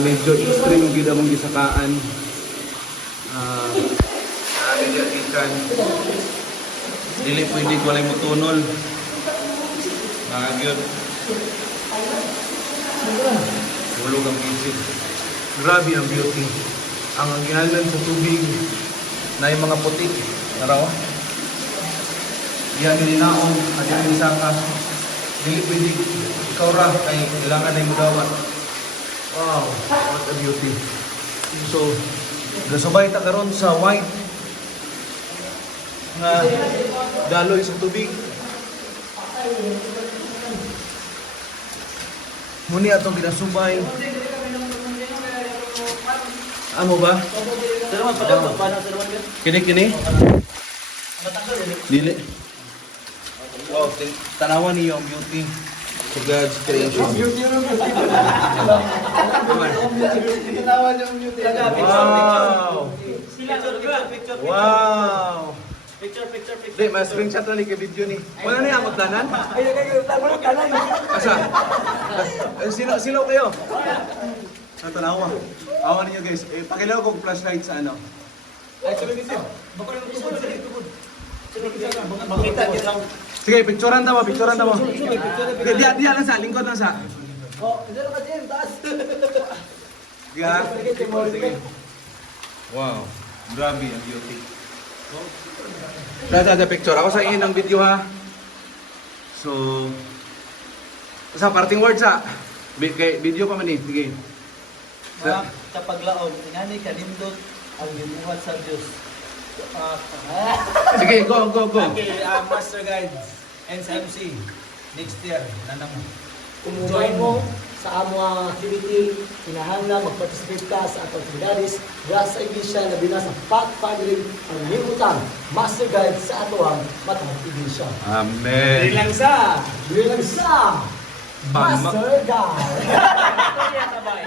medyo extreme yung gida mong gisakaan. Medyo ikan. Dili pwede ko lang mutunol. Nagyod. Hulog ang kitchen. Grabe ang beauty. Ang angyanan sa tubig na yung mga putik. Tara o. Yan yung ninaon at yung nisaka. Dili pwede ikaw ra kay kailangan na yung magawa. Wow, what a beauty. So, gasubay ta karon sa white nga daloy sa tubig. Muni atong ginasubay. Amo ba? Kini? Dili. Wow, tanawan niyo ang beauty to God's creation. Wow! Wow! Picture. Di, mas screenshot na ni kay video ni. Wala na yung tanan? Asa? Sino kayo? Tanawa. Awan niyo guys. Pakilaw kong flashlight sa ano. Ay, sabi nito. Baka yung tubod sa tubod. Makita kita lang. Sige, picturean tama. Dia lang sa lingkod lang sa. Oh, hindi na kasi taas. Sige. Wow. Grabe ang beauty. Sa picture. Ako sa inyo ng video ha. So, sa parting words ha. Video pa man eh. Sige. Mga kapaglaom, inani kanindot ang gibuhat sa Diyos. Sige, go. Okay, Master Guides, NCMC, next year, nanamo. Join mo sa among activity, kinahanglan mag-participate ka sa atong activities dahil sa iglesia na binasa pathfinding ang limutan master guide sa atoang matang iglesia. Amen. Bilang sa Bilang sa Pang- master guide. Kaya sabay.